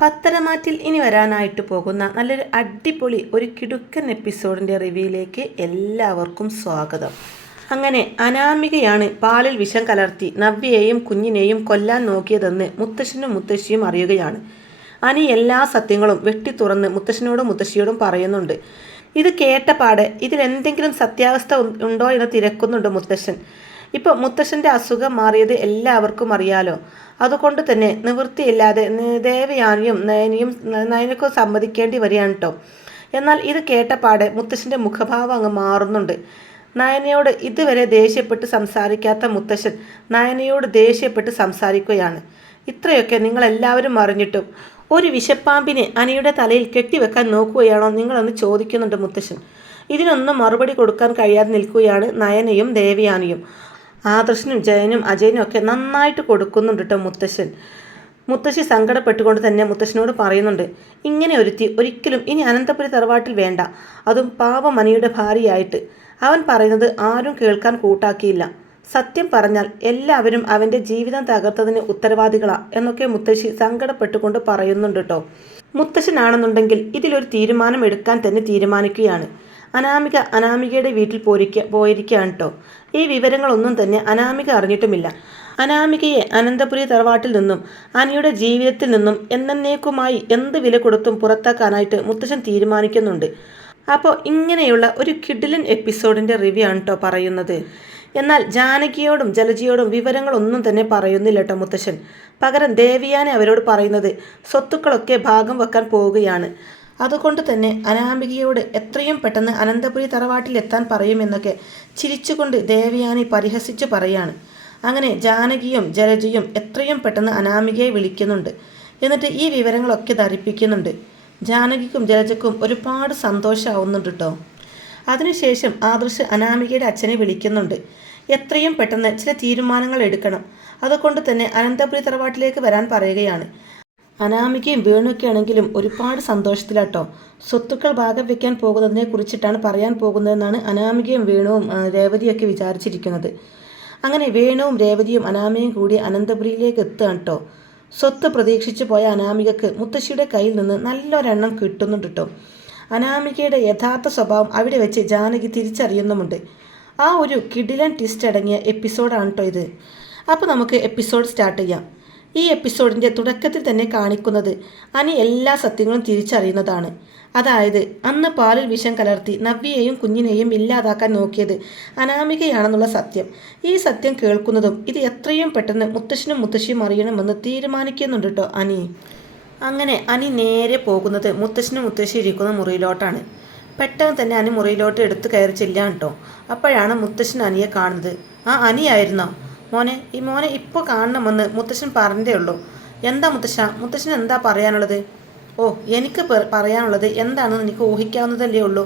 പത്തരമാറ്റിൽ ഇനി വരാനായിട്ട് പോകുന്ന നല്ലൊരു അടിപൊളി ഒരു കിടുക്കൻ എപ്പിസോഡിന്റെ റിവ്യൂയിലേക്ക് എല്ലാവർക്കും സ്വാഗതം. അങ്ങനെ അനാമികയാണ് പാലിൽ വിഷം കലർത്തി നവ്യയെയും കുഞ്ഞിനെയും കൊല്ലാൻ നോക്കിയതെന്ന് മുത്തശ്ശനും മുത്തശ്ശിയും അറിയുകയാണ്. അനി എല്ലാ സത്യങ്ങളും വെട്ടി തുറന്ന് മുത്തശ്ശനോടും മുത്തശ്ശിയോടും പറയുന്നുണ്ട്. ഇത് കേട്ടപാടെ ഇതിലെന്തെങ്കിലും സത്യാവസ്ഥ ഉണ്ടോ എന്ന് തിരക്കുന്നുണ്ട് മുത്തശ്ശൻ. ഇപ്പോൾ മുത്തശ്ശന്റെ അസുഖം മാറിയത് എല്ലാവർക്കും അറിയാലോ. അതുകൊണ്ട് തന്നെ നിവൃത്തിയില്ലാതെ ദേവയാനിയും നയനിയും നയനക്കും സമ്മതിക്കേണ്ടി വരികയാണ് കേട്ടോ എന്നാൽ ഇത് കേട്ടപാടെ മുത്തശ്ശന്റെ മുഖഭാവം അങ്ങ് മാറുന്നുണ്ട്. നയനയോട് ഇതുവരെ ദേഷ്യപ്പെട്ട് സംസാരിക്കാത്ത മുത്തശ്ശൻ നയനയോട് ദേഷ്യപ്പെട്ട് സംസാരിക്കുകയാണ്. ഇത്രയൊക്കെ നിങ്ങളെല്ലാവരും അറിഞ്ഞിട്ടും ഒരു വിഷപ്പാമ്പിനെ അനിയുടെ തലയിൽ കെട്ടിവെക്കാൻ നോക്കുകയാണോ നിങ്ങളെന്ന് ചോദിക്കുന്നുണ്ട് മുത്തശ്ശൻ. ഇതിനൊന്നും മറുപടി കൊടുക്കാൻ കഴിയാതെ നിൽക്കുകയാണ് നയനയും ദേവയാനിയും. ആദർശനും ജയനും അജയനും ഒക്കെ നന്നായിട്ട് കൊടുക്കുന്നുണ്ട് കേട്ടോ മുത്തശ്ശൻ. മുത്തശ്ശി സങ്കടപ്പെട്ടുകൊണ്ട് തന്നെ മുത്തശ്ശനോട് പറയുന്നുണ്ട് ഇങ്ങനെ ഒരുത്തി ഒരിക്കലും ഇനി അനന്തപുരി തറവാട്ടിൽ വേണ്ട. അതും പാവമണിയുടെ ഭാര്യയായിട്ട്. അവൻ പറയുന്നത് ആരും കേൾക്കാൻ കൂട്ടാക്കിയില്ല. സത്യം പറഞ്ഞാൽ എല്ലാവരും അവന്റെ ജീവിതം തകർത്തതിന് ഉത്തരവാദികളാ എന്നൊക്കെ മുത്തശ്ശി സങ്കടപ്പെട്ടുകൊണ്ട് പറയുന്നുണ്ട് കേട്ടോ മുത്തശ്ശനാണെന്നുണ്ടെങ്കിൽ ഇതിലൊരു തീരുമാനം എടുക്കാൻ തന്നെ തീരുമാനിക്കുകയാണ്. അനാമിക അനാമികയുടെ വീട്ടിൽ പോയിരിക്ക പോയിരിക്കുകയാണ് കേട്ടോ ഈ വിവരങ്ങളൊന്നും തന്നെ അനാമിക അറിഞ്ഞിട്ടുമില്ല. അനാമികയെ അനന്തപുരി തറവാട്ടിൽ നിന്നും അനിയുടെ ജീവിതത്തിൽ നിന്നും എന്നേക്കുമായി എന്ത് വില കൊടുത്തും പുറത്താക്കാനായിട്ട് മുത്തശ്ശൻ തീരുമാനിക്കുന്നുണ്ട്. അപ്പോൾ ഇങ്ങനെയുള്ള ഒരു കിഡിലൻ എപ്പിസോഡിന്റെ റിവ്യൂ ആണ് കേട്ടോ പറയുന്നത്. എന്നാൽ ജാനകിയോടും ജലജിയോടും വിവരങ്ങളൊന്നും തന്നെ പറയുന്നില്ല കേട്ടോ മുത്തശ്ശൻ. പകരം ദേവിയാനെ അവരോട് പറയുന്നത് സ്വത്തുക്കളൊക്കെ ഭാഗം വെക്കാൻ പോവുകയാണ്. അതുകൊണ്ട് തന്നെ അനാമികയോട് എത്രയും പെട്ടെന്ന് അനന്തപുരി തറവാട്ടിൽ എത്താൻ പറയുമെന്നൊക്കെ ചിരിച്ചുകൊണ്ട് ദേവയാനി പരിഹസിച്ചു പറയാണ്. അങ്ങനെ ജാനകിയും ജലജയും എത്രയും പെട്ടെന്ന് അനാമികയെ വിളിക്കുന്നുണ്ട്. എന്നിട്ട് ഈ വിവരങ്ങളൊക്കെ ധരിപ്പിക്കുന്നുണ്ട്. ജാനകിക്കും ജലജക്കും ഒരുപാട് സന്തോഷമാവുന്നുണ്ട് കേട്ടോ അതിനുശേഷം ആദർശ് അനാമികയുടെ അച്ഛനെ വിളിക്കുന്നുണ്ട്. എത്രയും പെട്ടെന്ന് ചില തീരുമാനങ്ങൾ എടുക്കണം. അതുകൊണ്ട് തന്നെ അനന്തപുരി തറവാട്ടിലേക്ക് വരാൻ പറയുകയാണ്. അനാമികയും വേണുവൊക്കെ ആണെങ്കിലും ഒരുപാട് സന്തോഷത്തിലാട്ടോ. സ്വത്തുക്കൾ ഭാഗം വെക്കാൻ പോകുന്നതിനെ കുറിച്ചിട്ടാണ് പറയാൻ പോകുന്നതെന്നാണ് അനാമികയും വേണുവും രേവതിയൊക്കെ വിചാരിച്ചിരിക്കുന്നത്. അങ്ങനെ വേണുവും രേവതിയും അനാമയും കൂടി അനന്തപുരിയിലേക്ക് എത്തുകയാണ് കേട്ടോ സ്വത്ത് പ്രതീക്ഷിച്ചു പോയ അനാമികക്ക് മുത്തശ്ശിയുടെ കയ്യിൽ നിന്ന് നല്ലൊരെണ്ണം കിട്ടുന്നുണ്ട് കേട്ടോ അനാമികയുടെ യഥാർത്ഥ സ്വഭാവം അവിടെ വെച്ച് ജാനകി തിരിച്ചറിയുന്നുമുണ്ട്. ആ ഒരു കിടിലൻ ട്വിസ്റ്റ് അടങ്ങിയ എപ്പിസോഡാണ് കേട്ടോ ഇത്. അപ്പോൾ നമുക്ക് എപ്പിസോഡ് സ്റ്റാർട്ട് ചെയ്യാം. ഈ എപ്പിസോഡിന്റെ തുടക്കത്തിൽ തന്നെ കാണിക്കുന്നത് അനി എല്ലാ സത്യങ്ങളും തിരിച്ചറിയുന്നതാണ്. അതായത് അന്ന് പാലിൽ വിഷം കലർത്തി നവ്യയെയും കുഞ്ഞിനെയും ഇല്ലാതാക്കാൻ നോക്കിയത് അനാമികയാണെന്നുള്ള സത്യം. ഈ സത്യം കേൾക്കുന്നതും ഇത് എത്രയും പെട്ടെന്ന് മുത്തശ്ശനും മുത്തശ്ശിയും അറിയണമെന്ന് തീരുമാനിക്കുന്നുണ്ട് കേട്ടോ അനി. അങ്ങനെ അനി നേരെ പോകുന്നത് മുത്തശ്ശനും മുത്തശ്ശി ഇരിക്കുന്ന മുറിയിലോട്ടാണ്. പെട്ടെന്ന് തന്നെ അനി മുറിയിലോട്ട് എടുത്ത് കയറി ചെല്ലാണ് കേട്ടോ അപ്പോഴാണ് മുത്തശ്ശൻ അനിയെ കാണുന്നത്. ആ അനിയായിരുന്നോ? മോനെ ഈ മോനെ ഇപ്പോൾ കാണണമെന്ന് മുത്തശ്ശൻ പറഞ്ഞതേ ഉള്ളൂ. എന്താ മുത്തശ്ശ? മുത്തശ്ശൻ എന്താ പറയാനുള്ളത്? ഓ എനിക്ക് പറയാനുള്ളത് എന്താണെന്ന് എനിക്ക് ഊഹിക്കാവുന്നതല്ലേ ഉള്ളൂ.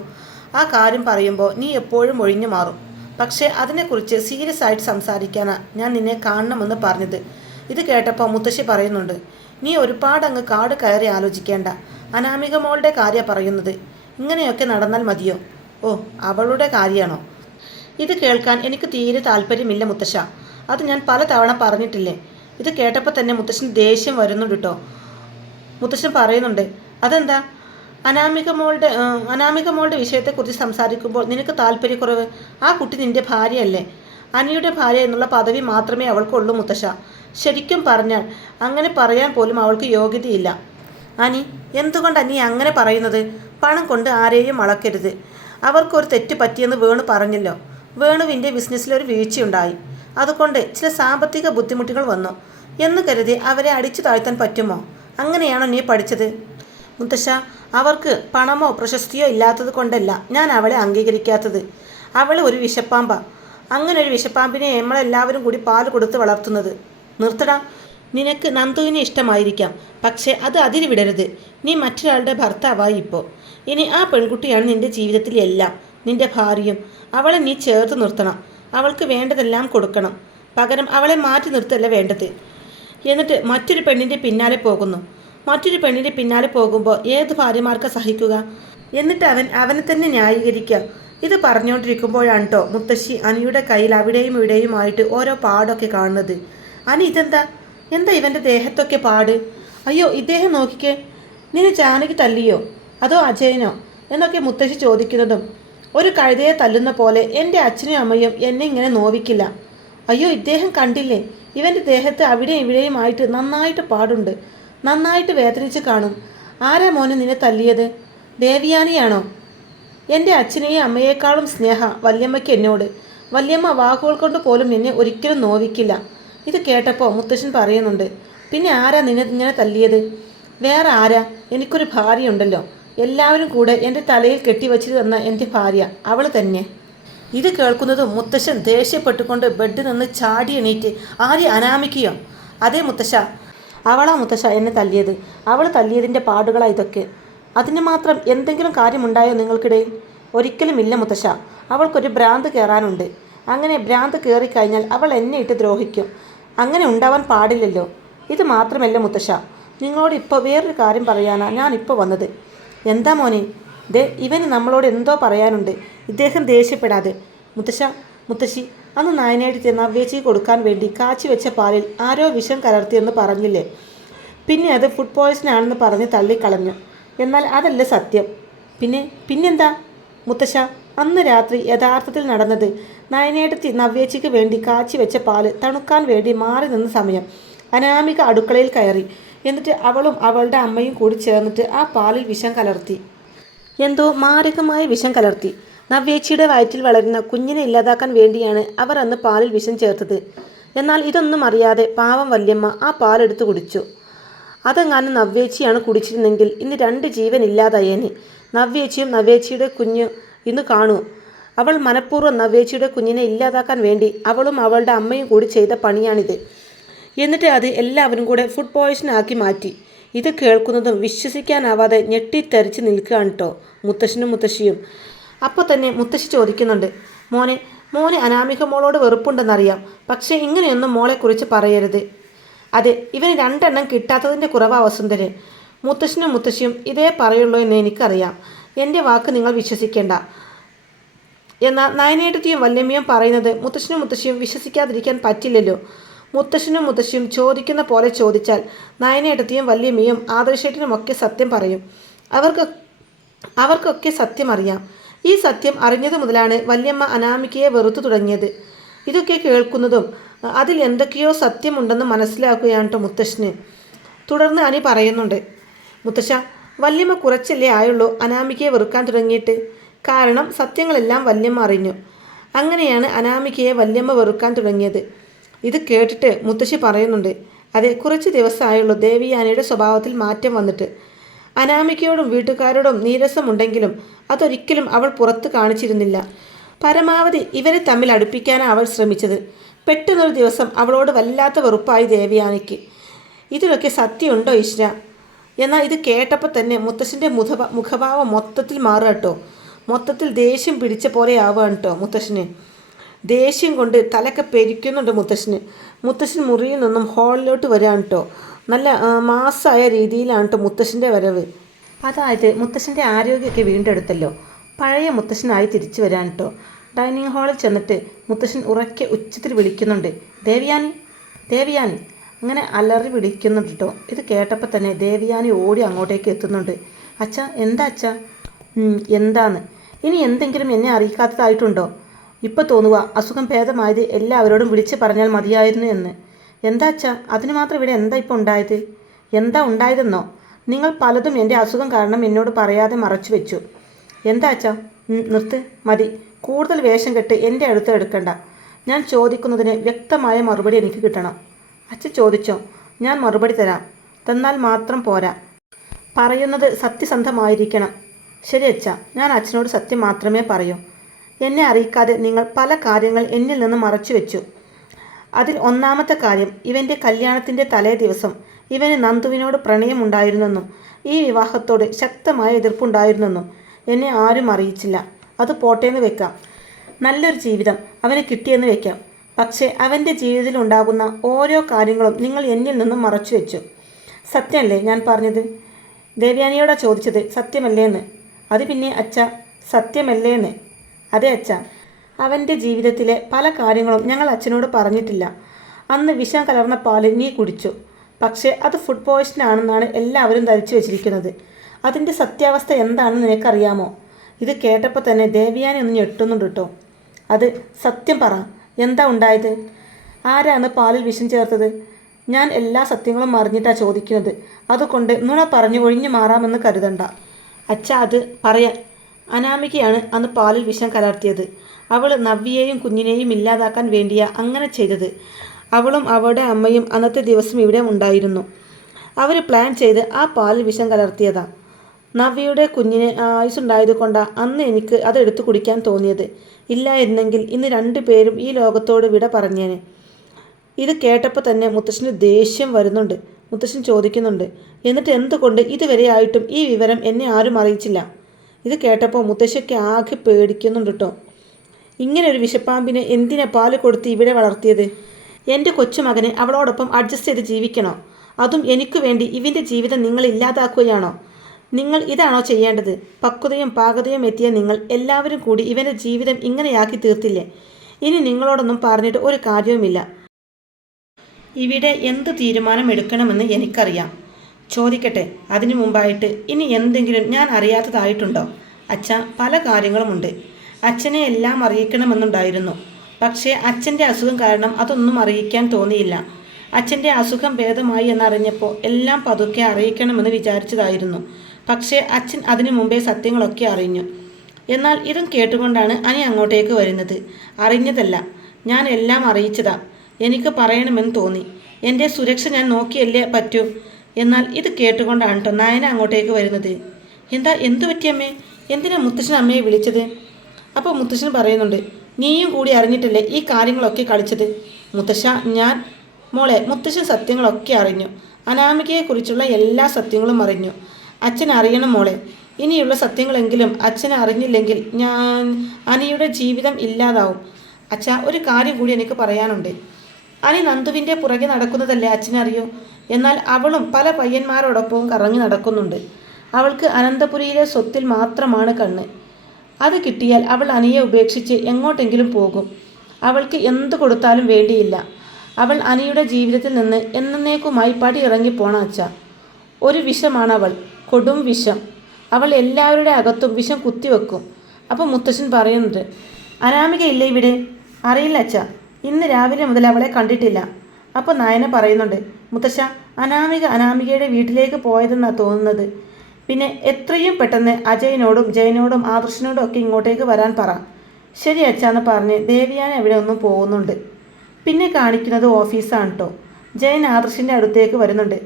ആ കാര്യം പറയുമ്പോൾ നീ എപ്പോഴും ഒഴിഞ്ഞു മാറും. പക്ഷേ അതിനെക്കുറിച്ച് സീരിയസ് ആയിട്ട് സംസാരിക്കാനാണ് ഞാൻ നിന്നെ കാണണമെന്ന് പറഞ്ഞത്. ഇത് കേട്ടപ്പോൾ മുത്തശ്ശി പറയുന്നുണ്ട് നീ ഒരുപാട് അങ്ങ് കാട് കയറി ആലോചിക്കേണ്ട. അനാമിക മോളുടെ കാര്യം പറയുന്നത്. ഇങ്ങനെയൊക്കെ നടന്നാൽ മതിയോ? ഓ അവളുടെ കാര്യമാണോ ഇത് കേൾക്കാൻ എനിക്ക് തീരെ താല്പര്യമില്ല മുത്തശ്ശ. അത് ഞാൻ പല തവണ പറഞ്ഞിട്ടില്ലേ? ഇത് കേട്ടപ്പോൾ തന്നെ മുത്തശ്ശന് ദേഷ്യം വരുന്നുണ്ട് കേട്ടോ മുത്തശ്ശൻ പറയുന്നുണ്ട് അതെന്താ? അനാമിക മോളുടെ അനാമിക മോളുടെ വിഷയത്തെക്കുറിച്ച് സംസാരിക്കുമ്പോൾ നിനക്ക് താല്പര്യക്കുറവ്? ആ കുട്ടി നിന്റെ ഭാര്യയല്ലേ? അനിയുടെ ഭാര്യ എന്നുള്ള പദവി മാത്രമേ അവൾക്കുള്ളൂ മുത്തശ്ശ. ശരിക്കും പറഞ്ഞാൽ അങ്ങനെ പറയാൻ പോലും അവൾക്ക് യോഗ്യതയില്ല. അനി എന്തുകൊണ്ടാണ് നീ അങ്ങനെ പറയുന്നത്? പണം കൊണ്ട് ആരെയും അളക്കരുത്. അവർക്കൊരു തെറ്റ് പറ്റിയെന്ന് വേണു പറഞ്ഞല്ലോ. വേണുവിന്റെ ബിസിനസ്സിലൊരു വീഴ്ചയുണ്ടായി. അതുകൊണ്ട് ചില സാമ്പത്തിക ബുദ്ധിമുട്ടുകൾ വന്നു. എന്ന് കരുതി അവരെ അടിച്ചു താഴ്ത്താൻ പറ്റുമോ? അങ്ങനെയാണോ നീ പഠിച്ചത്? മുത്തശ്ശ അവർക്ക് പണമോ പ്രശസ്തിയോ ഇല്ലാത്തത് കൊണ്ടല്ല ഞാൻ അവളെ അംഗീകരിക്കാത്തത്. അവൾ ഒരു വിഷപ്പാമ്പ അങ്ങനെ ഒരു വിഷപ്പാമ്പിനെ നമ്മളെല്ലാവരും കൂടി പാൽ കൊടുത്ത് വളർത്തുന്നത്. നിർത്തടാ. നിനക്ക് നന്ദുവിനെ ഇഷ്ടമായിരിക്കാം. പക്ഷേ അത് അതിരി വിടരുത്. നീ മറ്റൊരാളുടെ ഭർത്താവായി ഇപ്പോൾ ഇനി ആ പെൺകുട്ടിയാണ് നിന്റെ ജീവിതത്തിലെ എല്ലാം. നിന്റെ ഭാര്യയും. അവളെ നീ ചേർത്ത് നിർത്തണം. അവൾക്ക് വേണ്ടതെല്ലാം കൊടുക്കണം. പകരം അവളെ മാറ്റി നിർത്തല്ല വേണ്ടത്. എന്നിട്ട് മറ്റൊരു പെണ്ണിന്റെ പിന്നാലെ പോകുന്നു. മറ്റൊരു പെണ്ണിന്റെ പിന്നാലെ പോകുമ്പോൾ ഏത് ഭാര്യമാർക്ക് സഹിക്കുക? എന്നിട്ട് അവൻ അവനെ തന്നെ ന്യായീകരിക്കുക. ഇത് പറഞ്ഞുകൊണ്ടിരിക്കുമ്പോഴാണ് കേട്ടോ മുത്തശ്ശി അനിയുടെ കയ്യിൽ അവിടെയും ഇവിടെയുമായിട്ട് ഓരോ പാടൊക്കെ കാണുന്നത്. അനി ഇതെന്താ? എന്താ ഇവന്റെ ദേഹത്തൊക്കെ പാട്? അയ്യോ ഇദ്ദേഹം നോക്കിക്കേ. നിന്നെ ജാനകി തല്ലിയോ? അതോ അജയനോ? എന്നൊക്കെ മുത്തശ്ശി ചോദിക്കുന്നതും ഒരു കഴുതയെ തല്ലുന്ന പോലെ എന്റെ അച്ഛനും അമ്മയും എന്നെ ഇങ്ങനെ നോവിക്കില്ല. അയ്യോ ഇദ്ദേഹം കണ്ടില്ലേ? ഇവന്റെ ദേഹത്ത് അവിടെയും ആയിട്ട് നന്നായിട്ട് പാടുണ്ട്. നന്നായിട്ട് വേദനിച്ച് കാണും. ആരാ മോനെ നിന്നെ തല്ലിയത്? ദേവിയാനിയാണോ? എന്റെ അച്ഛനെയും അമ്മയേക്കാളും സ്നേഹ വല്യമ്മയ്ക്ക് എന്നോട്. വല്യമ്മ വാക്കുകൾ കൊണ്ട് പോലും നിന്നെ ഒരിക്കലും നോവിക്കില്ല. ഇത് കേട്ടപ്പോൾ മുത്തശ്ശൻ പറയുന്നുണ്ട് പിന്നെ ആരാ നിന്നെ ഇങ്ങനെ തല്ലിയത്? വേറെ ആരാ? എനിക്കൊരു ഭാര്യയുണ്ടല്ലോ. എല്ലാവരും കൂടെ എന്റെ തലയിൽ കെട്ടിവെച്ചു തന്ന എന്റെ ഭാര്യ അവൾ തന്നെ. ഇത് കേൾക്കുന്നതും മുത്തശ്ശൻ ദേഷ്യപ്പെട്ടുകൊണ്ട് ബെഡിൽ നിന്ന് ചാടി എണീറ്റ് ആരെ അനാമിക്കുകയോ അതേ മുത്തശ്ശ. അവളാ മുത്തശ്ശ എന്നെ തല്ലിയത്. അവൾ തല്ലിയതിന്റെ പാടുകളാ ഇതൊക്കെ. അതിന് മാത്രം എന്തെങ്കിലും കാര്യമുണ്ടായോ നിങ്ങൾക്കിടയിൽ ഒരിക്കലും ഇല്ല മുത്തശ്ശ. അവൾക്കൊരു ഭ്രാന്ത് കയറാനുണ്ട് അങ്ങനെ ഭ്രാന്ത് കയറിക്കഴിഞ്ഞാൽ അവൾ എന്നെ ഇട്ട് ദ്രോഹിക്കും. അങ്ങനെ ഉണ്ടാവാൻ പാടില്ലല്ലോ. ഇത് മാത്രമല്ല മുത്തശ്ശ. നിങ്ങളോട് ഇപ്പോൾ വേറൊരു കാര്യം പറയാനാണ് ഞാനിപ്പോൾ വന്നത്. എന്താ മോനെ? ദേ ഇവന് നമ്മളോട് എന്തോ പറയാനുണ്ട്. ഇദ്ദേഹം ദേഷ്യപ്പെടാതെ മുത്തശ്ശ മുത്തശ്ശി അന്ന് നായനായിട്ട് തന്ന അവ്യച്ചി കൊടുക്കാൻ വേണ്ടി കാച്ചി വെച്ച പാലിൽ ആരോ വിഷം കലർത്തിയെന്ന് പറഞ്ഞില്ലേ? പിന്നെ അത് ഫുഡ് പോയ്സൺ ആണെന്ന് പറഞ്ഞ് തള്ളിക്കളഞ്ഞു. എന്നാൽ അതല്ല സത്യം. പിന്നെ പിന്നെന്താ? മുത്തശ്ശ അന്ന് രാത്രി യഥാർത്ഥത്തിൽ നടന്നത് നയനേട്ടത്തി നവ്യേച്ചിക്ക് വേണ്ടി കാച്ചി വെച്ച പാൽ തണുക്കാൻ വേണ്ടി മാറി നിന്ന സമയം അനാമിക അടുക്കളയിൽ കയറി. എന്നിട്ട് അവളും അവളുടെ അമ്മയും കൂടി ചേർന്നിട്ട് ആ പാലിൽ വിഷം കലർത്തി. എന്തോ മാരകമായ വിഷം കലർത്തി. നവ്യേച്ചിയുടെ വയറ്റിൽ വളരുന്ന കുഞ്ഞിനെ ഇല്ലാതാക്കാൻ വേണ്ടിയാണ് അവർ അന്ന് പാലിൽ വിഷം ചേർത്തത്. എന്നാൽ ഇതൊന്നും അറിയാതെ പാവം വല്യമ്മ ആ പാലെടുത്ത് കുടിച്ചു. അതെങ്ങാനും നവ്യേച്ചിയാണ് കുടിച്ചിരുന്നെങ്കിൽ ഇന്ന് രണ്ട് ജീവൻ ഇല്ലാതായേനെ. നവ്യേച്ചിയും നവ്യേച്ചിയുടെ കുഞ്ഞു ഇന്ന് കാണൂ. അവൾ മനഃപൂർവം നവ്യേച്ചിയുടെ കുഞ്ഞിനെ ഇല്ലാതാക്കാൻ വേണ്ടി അവളും അവളുടെ അമ്മയും കൂടി ചെയ്ത പണിയാണിത്. എന്നിട്ട് അത് എല്ലാവരും കൂടെ ഫുഡ് പോയ്സൺ ആക്കി മാറ്റി. ഇത് കേൾക്കുന്നതും വിശ്വസിക്കാനാവാതെ ഞെട്ടിത്തെറിച്ച് നിൽക്കുകയാണ് കേട്ടോ മുത്തശ്ശനും മുത്തശ്ശിയും. അപ്പോൾ തന്നെ മുത്തശ്ശി ചോദിക്കുന്നുണ്ട് മോനെ മോനെ അനാമിക മോളോട് വെറുപ്പുണ്ടെന്നറിയാം പക്ഷേ ഇങ്ങനെയൊന്നും മോളെക്കുറിച്ച് പറയരുത്. അതെ ഇവന് രണ്ടെണ്ണം കിട്ടാത്തതിന്റെ കുറവാ വസുന്ധരെ മുത്തശ്ശനും മുത്തശ്ശിയും ഇതേ പറയുള്ളൂ എന്ന് എനിക്കറിയാം. എന്റെ വാക്ക് നിങ്ങൾ വിശ്വസിക്കേണ്ട. എന്നാൽ നയനേട്ടത്തിയും വല്യമ്മയും പറയുന്നത് മുത്തശ്ശനും മുത്തശ്ശിയും വിശ്വസിക്കാതിരിക്കാൻ പറ്റില്ലല്ലോ. മുത്തശ്ശനും മുത്തശ്ശിയും ചോദിക്കുന്ന പോലെ ചോദിച്ചാൽ നയനേട്ടത്തിയും വല്യമ്മയും ആദർശേട്ടനുമൊക്കെ സത്യം പറയും. അവർക്ക് അവർക്കൊക്കെ സത്യം അറിയാം ഈ സത്യം അറിഞ്ഞത് മുതലാണ് വല്യമ്മ അനാമികയെ വെറുത്തു തുടങ്ങിയത്. ഇതൊക്കെ കേൾക്കുന്നതും അതിൽ എന്തൊക്കെയോ സത്യമുണ്ടെന്ന് മനസ്സിലാക്കുകയാണ് കേട്ടോ മുത്തശ്ശന്. തുടർന്ന് അനി പറയുന്നുണ്ട്. മുത്തശ്ശ വല്യമ്മ കുറച്ചല്ലേ ആയുള്ളൂ അനാമികയെ വെറുക്കാൻ തുടങ്ങിയിട്ട്. കാരണം സത്യങ്ങളെല്ലാം വല്യമ്മ അറിഞ്ഞു. അങ്ങനെയാണ് അനാമികയെ വല്യമ്മ വെറുക്കാൻ തുടങ്ങിയത്. ഇത് കേട്ടിട്ട് മുത്തശ്ശി പറയുന്നുണ്ട് അതെ കുറച്ച് ദിവസമായുള്ളൂ ദേവിയാനയുടെ സ്വഭാവത്തിൽ മാറ്റം വന്നിട്ട്. അനാമികയോടും വീട്ടുകാരോടും നീരസമുണ്ടെങ്കിലും അതൊരിക്കലും അവൾ പുറത്ത് കാണിച്ചിരുന്നില്ല. പരമാവധി ഇവരെ തമ്മിൽ അടുപ്പിക്കാനാണ് അവൾ ശ്രമിച്ചത്. പെട്ടെന്നൊരു ദിവസം അവളോട് വല്ലാത്ത വെറുപ്പായി ദേവിയാനയ്ക്ക് ഇതിലൊക്കെ സത്യമുണ്ടോ ഈശ്വര? എന്നാൽ ഇത് കേട്ടപ്പോൾ തന്നെ മുത്തശ്ശന്റെ മുഖഭ മുഖഭാവം മൊത്തത്തിൽ മാറുക കേട്ടോ മൊത്തത്തിൽ ദേഷ്യം പിടിച്ച പോലെ ആവുകയാണ് കേട്ടോ മുത്തശ്ശന്. ദേഷ്യം കൊണ്ട് തലക്കെ പെരിക്കുന്നുണ്ട് മുത്തശ്ശന്. മുത്തശ്ശൻ മുറിയിൽ നിന്നും ഹാളിലോട്ട് വരാണ് കേട്ടോ നല്ല മാസമായ രീതിയിലാണ് കേട്ടോ മുത്തശ്ശന്റെ വരവ്. അതായത് മുത്തശ്ശന്റെ ആരോഗ്യമൊക്കെ വീണ്ടെടുത്തല്ലോ. പഴയ മുത്തശ്ശനായി തിരിച്ചു വരാൻ കേട്ടോ ഡൈനിങ് ഹാളിൽ ചെന്നിട്ട് മുത്തശ്ശൻ ഉറക്കെ ഉച്ചത്തിൽ വിളിക്കുന്നുണ്ട്. ദേവിയാനി ദേവിയാനി. അങ്ങനെ അലറി വിളിക്കുന്നുണ്ട് കേട്ടോ ഇത് കേട്ടപ്പോൾ തന്നെ ദേവിയാനി ഓടി അങ്ങോട്ടേക്ക് എത്തുന്നുണ്ട്. അച്ഛ എന്താ അച്ഛ? "ഉം, എന്താന്ന്? ഇനി എന്തെങ്കിലും എന്നെ അറിയിക്കാത്തതായിട്ടുണ്ടോ? ഇപ്പോൾ തോന്നുക അസുഖം ഭേദമായത് എല്ലാവരോടും വിളിച്ച് പറഞ്ഞാൽ മതിയായിരുന്നു എന്ന്. എന്താ അച്ഛാ? അതിന് മാത്രം ഇവിടെ എന്താ ഇപ്പോൾ ഉണ്ടായത്? എന്താ ഉണ്ടായതെന്നോ? നിങ്ങൾ പലതും എന്റെ അസുഖം കാരണം എന്നോട് പറയാതെ മറച്ചു വെച്ചു. എന്താ അച്ഛാ? ഉം, നിർത്ത്. മതി. കൂടുതൽ വേഷം കെട്ട് എന്റെ അടുത്ത് എടുക്കണ്ട. ഞാൻ ചോദിക്കുന്നതിന് വ്യക്തമായ മറുപടി എനിക്ക് കിട്ടണം. അച്ഛൻ ചോദിച്ചോ? ഞാൻ മറുപടി തരാം. തന്നാൽ മാത്രം പോരാ. പറയുന്നത് സത്യസന്ധമായിരിക്കണം. ശരി അച്ഛ. ഞാൻ അച്ഛനോട് സത്യം മാത്രമേ പറയൂ. എന്നെ അറിയിക്കാതെ നിങ്ങൾ പല കാര്യങ്ങൾ എന്നിൽ നിന്ന് മറച്ചു വെച്ചു. അതിൽ ഒന്നാമത്തെ കാര്യം ഇവന്റെ കല്യാണത്തിന്റെ തലേ ദിവസം ഇവന് നന്ദുവിനോട് പ്രണയമുണ്ടായിരുന്നെന്നും ഈ വിവാഹത്തോട് ശക്തമായ എതിർപ്പുണ്ടായിരുന്നെന്നും എന്നെ ആരും അറിയിച്ചില്ല. അത് പോട്ടേന്ന് വെക്കാം. നല്ലൊരു ജീവിതം അവന് കിട്ടിയെന്ന് വെക്കാം. പക്ഷേ അവന്റെ ജീവിതത്തിൽ ഉണ്ടാകുന്ന ഓരോ കാര്യങ്ങളും നിങ്ങൾ എന്നിൽ നിന്നും മറച്ചു വെച്ചു. സത്യമല്ലേ ഞാൻ പറഞ്ഞത്? ദേവ്യാനിയോടാ ചോദിച്ചത് സത്യമല്ലേ എന്ന് അത് പിന്നെ അച്ഛ സത്യമല്ലേ എന്ന് അതെ അച്ഛ. അവന്റെ ജീവിതത്തിലെ പല കാര്യങ്ങളും ഞങ്ങൾ അച്ഛനോട് പറഞ്ഞിട്ടില്ല. അന്ന് വിഷം കലർന്ന പാൽ നീ കുടിച്ചു. പക്ഷേ അത് ഫുഡ് പോയ്സൺ ആണെന്നാണ് എല്ലാവരും ധരിച്ചു വെച്ചിരിക്കുന്നത്. അതിന്റെ സത്യാവസ്ഥ എന്താണെന്ന് നിനക്കറിയാമോ? ഇത് കേട്ടപ്പോൾ തന്നെ ദേവിയാനെ ഒന്ന് ഞെട്ടുന്നുണ്ട് കേട്ടോ. അത് സത്യം പറ. എന്താ ഉണ്ടായത്? ആരാണ് പാലിൽ വിഷം ചേർത്തത്? ഞാൻ എല്ലാ സത്യങ്ങളും അറിഞ്ഞിട്ടാണ് ചോദിക്കുന്നത്. അതുകൊണ്ട് നുണ പറഞ്ഞു ഒഴിഞ്ഞു മാറാമെന്ന് കരുതണ്ട. അച്ഛ അത് പറയാൻ അനാമികയാണ് അന്ന് പാലിൽ വിഷം കലർത്തിയത്. അവൾ നവ്യയെയും കുഞ്ഞിനെയും ഇല്ലാതാക്കാൻ വേണ്ടിയ അങ്ങനെ ചെയ്തത്. അവളും അവളുടെ അമ്മയും അന്നത്തെ ദിവസം ഇവിടെ ഉണ്ടായിരുന്നു. അവർ പ്ലാൻ ചെയ്ത് ആ പാലിൽ വിഷം കലർത്തിയതാ. നവ്യയുടെ കുഞ്ഞിന് ആയുസുണ്ടായത് കൊണ്ടാണ് അന്ന് എനിക്ക് അത് എടുത്തു കുടിക്കാൻ തോന്നിയത്. ഇല്ലായിരുന്നെങ്കിൽ ഇന്ന് രണ്ടു പേരും ഈ ലോകത്തോട് വിട പറഞ്ഞേനെ. ഇത് കേട്ടപ്പോൾ തന്നെ മുത്തശ്ശന് ദേഷ്യം വരുന്നുണ്ട്. മുത്തശ്ശൻ ചോദിക്കുന്നുണ്ട് എന്നിട്ട് എന്തുകൊണ്ട് ഇതുവരെയായിട്ടും ഈ വിവരം എന്നെ ആരും അറിയിച്ചില്ല? ഇത് കേട്ടപ്പോൾ മുത്തശ്ശിക്ക് ആകെ പേടിക്കുന്നുണ്ട് കേട്ടോ ഇങ്ങനെ ഒരു വിഷപ്പാമ്പിന് എന്തിനാ പാൽ കൊടുത്ത് ഇവിടെ വളർത്തിയത്? എന്റെ കൊച്ചുമകന് അവളോടൊപ്പം അഡ്ജസ്റ്റ് ചെയ്ത് ജീവിക്കണോ? അതും എനിക്ക് വേണ്ടി ഇവന്റെ ജീവിതം നിങ്ങൾ ഇല്ലാതാക്കുകയാണോ? നിങ്ങൾ ഇതാണോ ചെയ്യേണ്ടത്? പക്വതയും പാകതയും എത്തിയ നിങ്ങൾ എല്ലാവരും കൂടി ഇവന്റെ ജീവിതം ഇങ്ങനെയാക്കി തീർത്തില്ലേ? ഇനി നിങ്ങളോടൊന്നും പറഞ്ഞിട്ട് ഒരു കാര്യവുമില്ല. ഇവിടെ എന്ത് തീരുമാനം എടുക്കണമെന്ന് എനിക്കറിയാം. ചോദിക്കട്ടെ അതിനു മുമ്പായിട്ട് ഇനി എന്തെങ്കിലും ഞാൻ അറിയാത്തതായിട്ടുണ്ടോ? അച്ഛ പല കാര്യങ്ങളുമുണ്ട്. അച്ഛനെ എല്ലാം അറിയിക്കണമെന്നുണ്ടായിരുന്നു. പക്ഷേ അച്ഛന്റെ അസുഖം കാരണം അതൊന്നും അറിയിക്കാൻ തോന്നിയില്ല. അച്ഛന്റെ അസുഖം ഭേദമായി എന്നറിഞ്ഞപ്പോൾ എല്ലാം പതുക്കെ അറിയിക്കണമെന്ന് വിചാരിച്ചതായിരുന്നു. പക്ഷേ അച്ഛൻ അതിനു മുമ്പേ സത്യങ്ങളൊക്കെ അറിഞ്ഞു. എന്നാൽ ഇതും കേട്ടുകൊണ്ടാണ് അനി അങ്ങോട്ടേക്ക് വരുന്നത്. അറിഞ്ഞതല്ല. ഞാൻ എല്ലാം അറിയിച്ചതാ. എനിക്ക് പറയണമെന്ന് തോന്നി. എന്റെ സുരക്ഷ ഞാൻ നോക്കിയല്ലേ പറ്റൂ? എന്നാൽ ഇത് കേട്ടുകൊണ്ടാണ് കേട്ടോ നയന അങ്ങോട്ടേക്ക് വരുന്നത്. എന്താ എന്തു പറ്റിയമ്മേ? എന്തിനാ മുത്തശ്ശൻ അമ്മയെ വിളിച്ചത്? അപ്പോൾ മുത്തശ്ശൻ പറയുന്നുണ്ട് നീയും കൂടി അറിഞ്ഞിട്ടല്ലേ ഈ കാര്യങ്ങളൊക്കെ കളിച്ചത്? മുത്തശ്ശ ഞാൻ മോളെ മുത്തശ്ശൻ സത്യങ്ങളൊക്കെ അറിഞ്ഞു. അനാമികയെക്കുറിച്ചുള്ള എല്ലാ സത്യങ്ങളും അറിഞ്ഞു. അച്ഛൻ അറിയണം മോളെ. ഇനിയുള്ള സത്യങ്ങളെങ്കിലും അച്ഛൻ അറിഞ്ഞില്ലെങ്കിൽ ഞാൻ അനിയുടെ ജീവിതം ഇല്ലാതാവും. അച്ഛ ഒരു കാര്യം കൂടി എനിക്ക് പറയാനുണ്ട്. അനി നന്ദുവിന്റെ പുറകെ നടക്കുന്നതല്ലേ അച്ഛനറിയോ? എന്നാൽ അവളും പല പയ്യന്മാരോടൊപ്പവും കറങ്ങി നടക്കുന്നുണ്ട്. അവൾക്ക് അനന്തപുരിയിലെ സ്വത്തിൽ മാത്രമാണ് കണ്ണ്. അത് കിട്ടിയാൽ അവൾ അനിയെ ഉപേക്ഷിച്ച് എങ്ങോട്ടെങ്കിലും പോകും. അവൾക്ക് എന്തു കൊടുത്താലും വേണ്ടിയില്ല. അവൾ അനിയുടെ ജീവിതത്തിൽ നിന്ന് എന്നേക്കുമായി പടി ഇറങ്ങിപ്പോണ അച്ഛ. ഒരു വിഷമാണ് അവൾ കൊടും വിഷം. അവൾ എല്ലാവരുടെ അകത്തും വിഷം കുത്തിവെക്കും അപ്പോൾ മുത്തശ്ശൻ പറയുന്നുണ്ട് അനാമിക ഇല്ലേ ഇവിടെ? അറിയില്ല അച്ഛ. ഇന്ന് രാവിലെ മുതൽ അവളെ കണ്ടിട്ടില്ല. അപ്പോൾ നയന പറയുന്നുണ്ട് മുത്തശ്ശ അനാമിക അനാമികയുടെ വീട്ടിലേക്ക് പോയതെന്നാണ് തോന്നുന്നത്. പിന്നെ എത്രയും പെട്ടെന്ന് അജയനോടും ജയനോടും ആദർശനോടും ഒക്കെ ഇങ്ങോട്ടേക്ക് വരാൻ പറ. ശരി അച്ഛാന്ന് പറഞ്ഞ് ദേവിയാൻ എവിടെ ഒന്നും പോകുന്നുണ്ട്. പിന്നെ കാണിക്കുന്നത് ഓഫീസാണ് കേട്ടോ ജയൻ ആദർശിന്റെ അടുത്തേക്ക് വരുന്നുണ്ട്.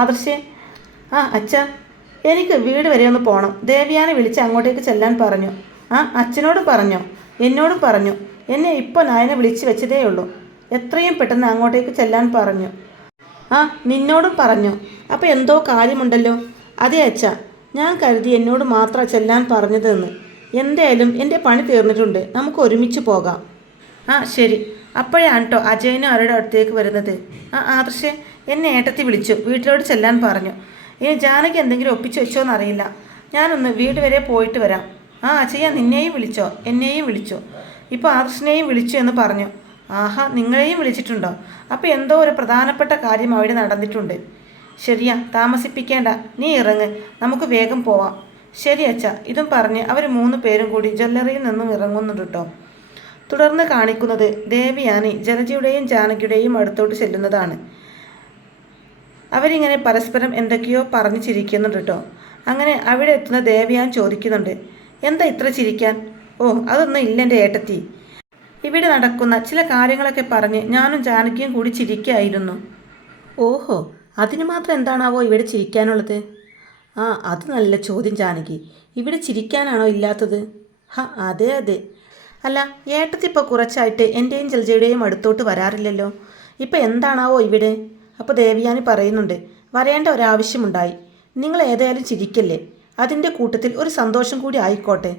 ആദർശേ ആ അച്ഛ എനിക്ക് വീട് വരെ ഒന്ന് പോകണം ദേവിയാനെ വിളിച്ച് അങ്ങോട്ടേക്ക് ചെല്ലാൻ പറഞ്ഞു. ആ അച്ഛനോട് പറഞ്ഞോ? എന്നോടും പറഞ്ഞു? എന്നെ ഇപ്പോൾ നായനെ വിളിച്ച് വെച്ചതേ ഉള്ളൂ എത്രയും പെട്ടെന്ന് അങ്ങോട്ടേക്ക് ചെല്ലാൻ പറഞ്ഞു. ആ നിന്നോടും പറഞ്ഞു. അപ്പോൾ എന്തോ കാര്യമുണ്ടല്ലോ? അതെ അച്ഛ ഞാൻ കരുതി എന്നോട് മാത്രം ചെല്ലാൻ പറഞ്ഞതെന്ന്. എന്തായാലും എന്റെ പണി തീർന്നിട്ടുണ്ട്. നമുക്ക് ഒരുമിച്ച് പോകാം. ആ ശരി. അപ്പോഴാണ് കേട്ടോ അജയനും അവരുടെ അടുത്തേക്ക് വരുന്നത്? ആ ആദർശേ എന്നെ ഏട്ടത്തി വിളിച്ചു. വീട്ടിലോട്ട് ചെല്ലാൻ പറഞ്ഞു. ഇനി ജാനകി എന്തെങ്കിലും ഒപ്പിച്ചു വെച്ചോന്ന് അറിയില്ല ഞാനൊന്ന് വീട് വരെ പോയിട്ട് വരാം. ആ അജയ നിന്നെയും വിളിച്ചോ? എന്നെയും വിളിച്ചോ? ഇപ്പോൾ ആദർശിനെയും വിളിച്ചു എന്ന് പറഞ്ഞു. ആഹാ നിങ്ങളെയും വിളിച്ചിട്ടുണ്ടോ? അപ്പോൾ എന്തോ ഒരു പ്രധാനപ്പെട്ട കാര്യം അവിടെ നടന്നിട്ടുണ്ട്. ശരിയാ താമസിപ്പിക്കേണ്ട. നീ ഇറങ്ങ്. നമുക്ക് വേഗം പോവാം. ശരി അച്ഛ ഇതും പറഞ്ഞ് അവർ മൂന്ന് പേരും കൂടി ജ്വല്ലറിയിൽ നിന്നും ഇറങ്ങുന്നുണ്ട് കേട്ടോ തുടർന്ന് കാണിക്കുന്നത് ദേവിയാനി ജലജിയുടെയും ജാനകിയുടെയും അടുത്തോട്ട് ചെല്ലുന്നതാണ്. അവരിങ്ങനെ പരസ്പരം എന്തൊക്കെയോ പറഞ്ഞു ചിരിക്കുന്നുണ്ട് കേട്ടോ അങ്ങനെ അവിടെ എത്തുന്ന ദേവിയാൻ ചോദിക്കുന്നുണ്ട് എന്താ ഇത്ര ചിരിക്കാൻ? ഓ അതൊന്നും ഇല്ല എന്റെ ഏട്ടത്തി. ഇവിടെ നടക്കുന്ന ചില കാര്യങ്ങളൊക്കെ പറഞ്ഞ് ഞാനും ജാനകിയും കൂടി ചിരിക്കായിരുന്നു. ഓഹോ അതിന് മാത്രം എന്താണാവോ ഇവിടെ ചിരിക്കാനുള്ളത്? ആ അത് നല്ല ചോദ്യം ജാനകി. ഇവിടെ ചിരിക്കാനാണോ ഇല്ലാത്തത്? ഹ അതെ അതെ. അല്ല ഏട്ടത്തി ഇപ്പോൾ കുറച്ചായിട്ട് എന്റെയും ജലജയുടെയും അടുത്തോട്ട് വരാറില്ലല്ലോ. ഇപ്പോൾ എന്താണാവോ ഇവിടെ? അപ്പോൾ ദേവിയാനി പറയുന്നുണ്ട് വരേണ്ട ഒരാവശ്യമുണ്ടായി. നിങ്ങൾ ഏതായാലും ചിരിക്കല്ലേ? അതിന്റെ കൂട്ടത്തിൽ ഒരു സന്തോഷം കൂടി ആയിക്കോട്ടെ.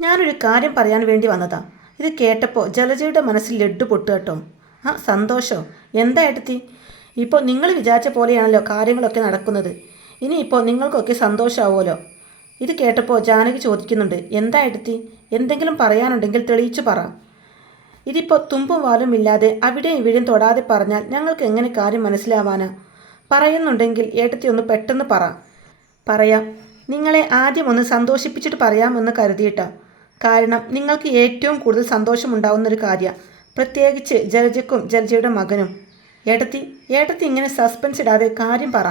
ഞാനൊരു കാര്യം പറയാൻ വേണ്ടി വന്നതാ. ഇത് കേട്ടപ്പോൾ ജലജയുടെ മനസ്സിൽ ലഡ്ഡു പൊട്ടു കേട്ടോ. ആ സന്തോഷം? എന്താ എടുത്തി ഇപ്പോൾ നിങ്ങൾ വിചാരിച്ച പോലെയാണല്ലോ കാര്യങ്ങളൊക്കെ നടക്കുന്നത്. ഇനിയിപ്പോൾ നിങ്ങൾക്കൊക്കെ സന്തോഷമാവുമല്ലോ ഇത് കേട്ടപ്പോൾ ജാനകി ചോദിക്കുന്നുണ്ട് എന്താ എടുത്തി എന്തെങ്കിലും പറയാനുണ്ടെങ്കിൽ തെളിയിച്ചു പറ. ഇതിപ്പോൾ തുമ്പും വാലും ഇല്ലാതെ അവിടെയും ഇവിടെയും തൊടാതെ പറഞ്ഞാൽ ഞങ്ങൾക്ക് എങ്ങനെ കാര്യം മനസ്സിലാവാനാ? പറയുന്നുണ്ടെങ്കിൽ ഏട്ടത്തി ഒന്ന് പെട്ടെന്ന് പറ. പറയാം. നിങ്ങളെ ആദ്യം ഒന്ന് സന്തോഷിപ്പിച്ചിട്ട് പറയാമെന്ന് കരുതിയിട്ടാ. കാരണം നിങ്ങൾക്ക് ഏറ്റവും കൂടുതൽ സന്തോഷമുണ്ടാവുന്നൊരു കാര്യം. പ്രത്യേകിച്ച് ജലജക്കും ജലജയുടെ മകനും. ഏട്ടത്തി ഏട്ടത്തി ഇങ്ങനെ സസ്പെൻസ് ഇടാതെ കാര്യം പറ.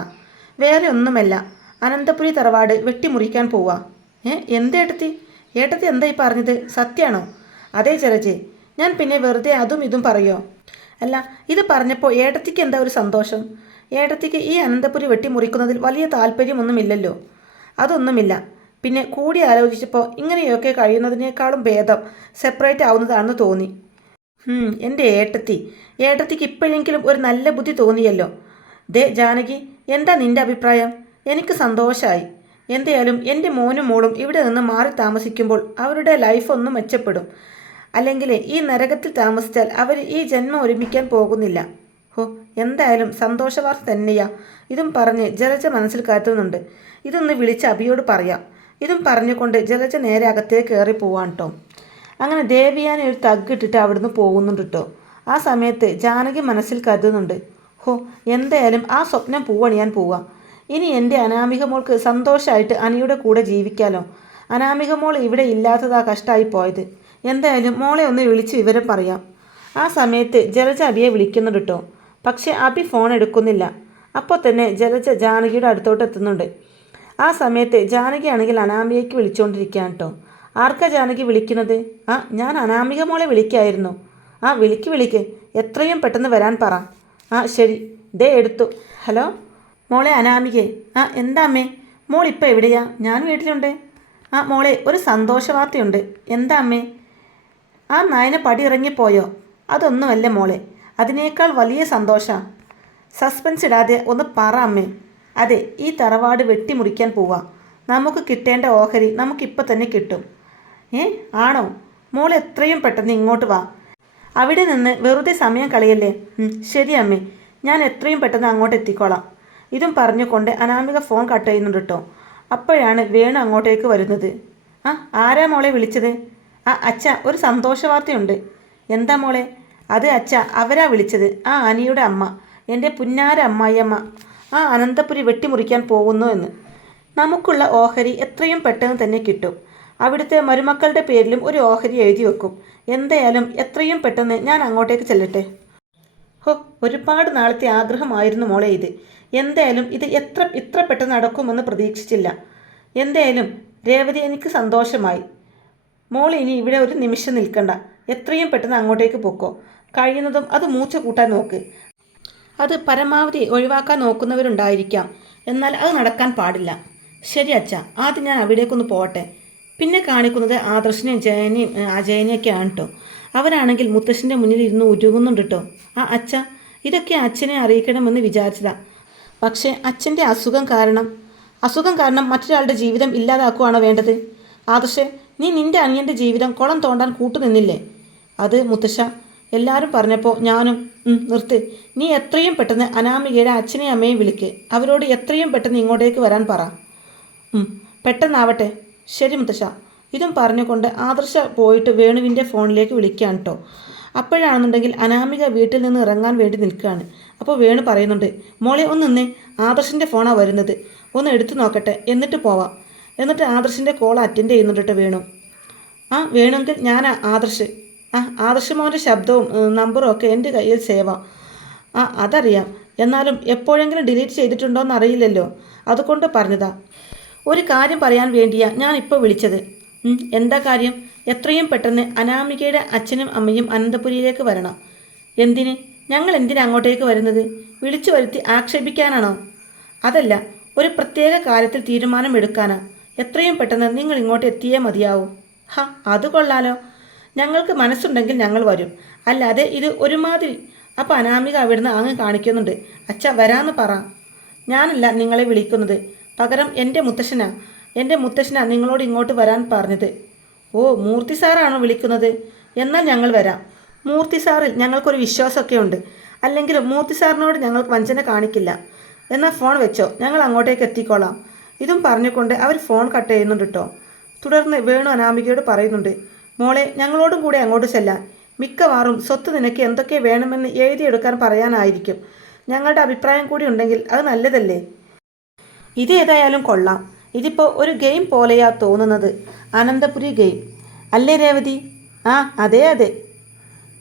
വേറെ ഒന്നുമല്ല. അനന്തപുരി തറവാട് വെട്ടിമുറിക്കാൻ പോവാ. ഏ എന്തേട്ടത്തി ഏട്ടത്തി? എന്തായി പറഞ്ഞത്? സത്യാണോ? അതേ ജലജെ ഞാൻ പിന്നെ വെറുതെ അതും ഇതും പറയോ? അല്ല ഇത് പറഞ്ഞപ്പോൾ ഏട്ടത്തിക്ക് എന്താ ഒരു സന്തോഷം? ഏട്ടത്തിക്ക് ഈ അനന്തപുരി വെട്ടിമുറിക്കുന്നതിൽ വലിയ താല്പര്യമൊന്നുമില്ലല്ലോ. അതൊന്നുമില്ല. പിന്നെ കൂടി ആലോചിച്ചപ്പോൾ ഇങ്ങനെയൊക്കെ കഴിയുന്നതിനേക്കാളും ഭേദം സെപ്പറേറ്റ് ആവുന്നതാണെന്ന് തോന്നി. എന്റെ ഏട്ടത്തി. ഏട്ടത്തിക്ക് ഇപ്പോഴെങ്കിലും ഒരു നല്ല ബുദ്ധി തോന്നിയല്ലോ. ദേ ജാനകി എന്താ നിന്റെ അഭിപ്രായം? എനിക്ക് സന്തോഷമായി എന്തായാലും എന്റെ മോനും മോളും ഇവിടെ നിന്ന് മാറി താമസിക്കുമ്പോൾ അവരുടെ ലൈഫ് മെച്ചപ്പെടും. അല്ലെങ്കിൽ ഈ നരകത്തിൽ താമസിച്ചാൽ അവർ ഈ ജന്മം ഒരുമിക്കാൻ പോകുന്നില്ല. ഹോ എന്തായാലും സന്തോഷവാർത്ത തന്നെയാ. ഇതും പറഞ്ഞ് ജലജ മനസ്സിൽ കരുതുന്നുണ്ട് ഇതൊന്ന് വിളിച്ച് അബിയോട് പറയാം. ഇതും പറഞ്ഞുകൊണ്ട് ജലജ നേരെ അകത്തേക്ക് കയറി പോവാൻ കേട്ടോ അങ്ങനെ ദേവിയാനെ ഒരു തഗ് ഇട്ടിട്ട് അവിടുന്ന് പോകുന്നുണ്ട് കേട്ടോ ആ സമയത്ത് ജാനകി മനസ്സിൽ കരുതുന്നുണ്ട് ഹോ എന്തായാലും ആ സ്വപ്നം പൂവണിയാൻ പോവാം. ഇനി എന്റെ അനാമിക മോൾക്ക് സന്തോഷമായിട്ട് അനിയുടെ കൂടെ ജീവിക്കാലോ. അനാമിക മോൾ ഇവിടെ ഇല്ലാത്തതാ കഷ്ടമായി പോയത്. എന്തായാലും മോളെ ഒന്ന് വിളിച്ച് വിവരം പറയാം. ആ സമയത്ത് ജലജ അബിയെ വിളിക്കുന്നുണ്ട് കേട്ടോ പക്ഷേ അബി ഫോൺ എടുക്കുന്നില്ല. അപ്പോൾ തന്നെ ജലജ ജാനകിയുടെ അടുത്തോട്ട് എത്തുന്നുണ്ട്. ആ സമയത്ത് ജാനകിയാണെങ്കിൽ അനാമികയ്ക്ക് വിളിച്ചുകൊണ്ടിരിക്കുകയാണ് കേട്ടോ ആർക്കാ ജാനകി വിളിക്കുന്നത്? ആ ഞാൻ അനാമിക മോളെ വിളിക്കായിരുന്നു. ആ വിളിക്ക് വിളിക്ക്. എത്രയും പെട്ടെന്ന് വരാൻ പറ. ആ ശരി. ദേ എടുത്തു. ഹലോ? മോളെ അനാമികെ. ആ എന്താ അമ്മേ? മോൾ ഇപ്പോൾ എവിടെയാ? ഞാൻ വീട്ടിലുണ്ട്. ആ മോളെ ഒരു സന്തോഷ വാർത്തയുണ്ട് എന്താ അമ്മേ? ആ നായന പടി ഇറങ്ങിപ്പോയോ അതൊന്നുമല്ല മോളെ. അതിനേക്കാൾ വലിയ സന്തോഷമാണ് സസ്പെൻസ് ഇടാതെ ഒന്ന് പറ അമ്മേ. അതെ ഈ തറവാട് വെട്ടിമുറിക്കാൻ പോവാം. നമുക്ക് കിട്ടേണ്ട ഓഹരി നമുക്കിപ്പോൾ തന്നെ കിട്ടും. ഏ ആണോ? മോൾ എത്രയും പെട്ടെന്ന് ഇങ്ങോട്ട് വാ. അവിടെ നിന്ന് വെറുതെ സമയം കളയല്ലേ? ശരി അമ്മേ. ഞാൻ എത്രയും പെട്ടെന്ന് അങ്ങോട്ട് എത്തിക്കോളാം. ഇതും പറഞ്ഞുകൊണ്ട് അനാമിക ഫോൺ കട്ട് ചെയ്യുന്നുണ്ട് കേട്ടോ. അപ്പോഴാണ് വേണു അങ്ങോട്ടേക്ക് വരുന്നത്. ആ ആരാ മോളെ വിളിച്ചത്? ആ അച്ഛ ഒരു സന്തോഷ വാർത്തയുണ്ട്. എന്താ മോളെ? അത് അച്ഛ അവരാ വിളിച്ചത്. ആ അനിയുടെ അമ്മ. എന്റെ പുന്നാര അമ്മായിയമ്മ. ആ അനന്തപുരി വെട്ടിമുറിക്കാൻ പോകുന്നു എന്ന്. നമുക്കുള്ള ഓഹരി എത്രയും പെട്ടെന്ന് തന്നെ കിട്ടും. അവിടുത്തെ മരുമക്കളുടെ പേരിലും ഒരു ഓഹരി എഴുതി വെക്കും. എന്തായാലും എത്രയും പെട്ടെന്ന് ഞാൻ അങ്ങോട്ടേക്ക് ചെല്ലട്ടെ? ഹോ ഒരുപാട് നാളത്തെ ആഗ്രഹമായിരുന്നു മോളെ ഇത്. എന്തായാലും ഇത് എത്ര ഇത്ര പെട്ടെന്ന് നടക്കുമെന്ന് പ്രതീക്ഷിച്ചില്ല. എന്തായാലും രേവതി എനിക്ക് സന്തോഷമായി. മോൾ ഇനി ഇവിടെ ഒരു നിമിഷം നിൽക്കണ്ട. എത്രയും പെട്ടെന്ന് അങ്ങോട്ടേക്ക് പൊക്കോ. കഴിയുന്നതും അത് മൂച്ച കൂട്ടാൻ നോക്ക്. അത് പരമാവധി ഒഴിവാക്കാൻ നോക്കുന്നവരുണ്ടായിരിക്കാം. എന്നാൽ അത് നടക്കാൻ പാടില്ല. ശരി അച്ഛ ആദ്യം ഞാൻ അവിടേക്കൊന്ന് പോകട്ടെ പിന്നെ കാണിക്കുന്നത് ആദർശനെയും ജയനെയും അജയനെയൊക്കെയാണ് കേട്ടോ അവരാണെങ്കിൽ മുത്തശ്ശന്റെ മുന്നിൽ ഇരുന്ന് ഉരുകുന്നുണ്ട് കേട്ടോ ആ അച്ഛ ഇതൊക്കെ അച്ഛനെ അറിയിക്കണമെന്ന് വിചാരിച്ചതാ. പക്ഷേ അച്ഛന്റെ അസുഖം കാരണം അസുഖം കാരണം മറ്റൊരാളുടെ ജീവിതം ഇല്ലാതാക്കുകയാണോ വേണ്ടത്? ആദർശേ നീ നിന്റെ അനിയന്റെ ജീവിതം കുളം തോണ്ടാൻ കൂട്ടുനിന്നില്ലേ? അത് മുത്തശ്ശ എല്ലാവരും പറഞ്ഞപ്പോൾ ഞാനും നിർത്ത്. നീ എത്രയും പെട്ടെന്ന് അനാമികയുടെ അച്ഛനെയും അമ്മയും വിളിക്ക്. അവരോട് എത്രയും പെട്ടെന്ന് ഇങ്ങോട്ടേക്ക് വരാൻ പറ. പെട്ടെന്നാവട്ടെ. ശരി മുത്തശ്ശ. ഇതും പറഞ്ഞുകൊണ്ട് ആദർശ പോയിട്ട് വേണുവിന്റെ ഫോണിലേക്ക് വിളിക്കുകയാണ് കേട്ടോ അപ്പോഴാണെന്നുണ്ടെങ്കിൽ അനാമിക വീട്ടിൽ നിന്ന് ഇറങ്ങാൻ വേണ്ടി നിൽക്കുകയാണ്. അപ്പോൾ വേണു പറയുന്നുണ്ട് മോളെ ഒന്ന് നിന്നേ. ആദർശിന്റെ ഫോണാണ് വരുന്നത്. ഒന്ന് എടുത്തു നോക്കട്ടെ. എന്നിട്ട് പോവാം. എന്നിട്ട് ആദർശിന്റെ കോൾ അറ്റൻഡ് ചെയ്യുന്നുണ്ട് കേട്ടോ വേണു. ആ വേണമെങ്കിൽ ഞാൻ ആദർശ്. ആ ആദർശ് ശബ്ദവും നമ്പറും ഒക്കെ എന്റെ കയ്യിൽ സേവാം. ആ അതറിയാം. എന്നാലും എപ്പോഴെങ്കിലും ഡിലീറ്റ് ചെയ്തിട്ടുണ്ടോയെന്ന് അറിയില്ലല്ലോ അതുകൊണ്ട് പറഞ്ഞതാ. ഒരു കാര്യം പറയാൻ വേണ്ടിയാ ഞാൻ ഇപ്പോൾ വിളിച്ചത് എന്താ കാര്യം? എത്രയും പെട്ടെന്ന് അനാമികയുടെ അച്ഛനും അമ്മയും അനന്തപുരിയിലേക്ക് വരണം. എന്തിന്? ഞങ്ങൾ എന്തിനാ അങ്ങോട്ടേക്ക് വരുന്നത്? വിളിച്ചു വരുത്തി ആക്ഷേപിക്കാനാണോ? അതല്ല ഒരു പ്രത്യേക കാര്യത്തിൽ തീരുമാനമെടുക്കാനാ. എത്രയും പെട്ടെന്ന് നിങ്ങൾ ഇങ്ങോട്ട് എത്തിയേ മതിയാവൂ. ഹ അത് കൊള്ളാലോ. ഞങ്ങൾക്ക് മനസ്സുണ്ടെങ്കിൽ ഞങ്ങൾ വരും. അല്ലാതെ ഇത് ഒരുമാതിരി. അപ്പോൾ അനാമിക അവിടുന്ന് അങ്ങ് കാണിക്കുന്നുണ്ട്. അച്ഛ വരാന്ന് പറ. ഞാനല്ല നിങ്ങളെ വിളിക്കുന്നത്. പകരം എന്റെ മുത്തശ്ശനാ. എന്റെ മുത്തശ്ശനാ നിങ്ങളോട് ഇങ്ങോട്ട് വരാൻ പറഞ്ഞത്. ഓ മൂർത്തി സാറാണോ വിളിക്കുന്നത്? എന്നാൽ ഞങ്ങൾ വരാം. മൂർത്തി സാറിൽ ഞങ്ങൾക്കൊരു വിശ്വാസമൊക്കെ ഉണ്ട്. അല്ലെങ്കിൽ മൂർത്തി സാറിനോട് ഞങ്ങൾക്ക് വഞ്ചന കാണിക്കില്ല. എന്നാൽ ഫോൺ വെച്ചോ. ഞങ്ങൾ അങ്ങോട്ടേക്ക് എത്തിക്കോളാം. ഇതും പറഞ്ഞുകൊണ്ട് അവർ ഫോൺ കട്ട് ചെയ്യുന്നുണ്ട് കേട്ടോ തുടർന്ന് വേണു അനാമികയോട് പറയുന്നുണ്ട്. മോളെ ഞങ്ങളോടും കൂടെ അങ്ങോട്ട് ചെല്ലാൻ. മിക്കവാറും സ്വത്ത് നിനക്ക് എന്തൊക്കെ വേണമെന്ന് എഴുതിയെടുക്കാൻ പറയാനായിരിക്കും. ഞങ്ങളുടെ അഭിപ്രായം കൂടി ഉണ്ടെങ്കിൽ അത് നല്ലതല്ലേ? ഇത് ഏതായാലും കൊള്ളാം. ഇതിപ്പോൾ ഒരു ഗെയിം പോലെയാ തോന്നുന്നത്. അനന്തപുരി ഗെയിം. അല്ലേ രേവതി? ആ അതെ അതെ.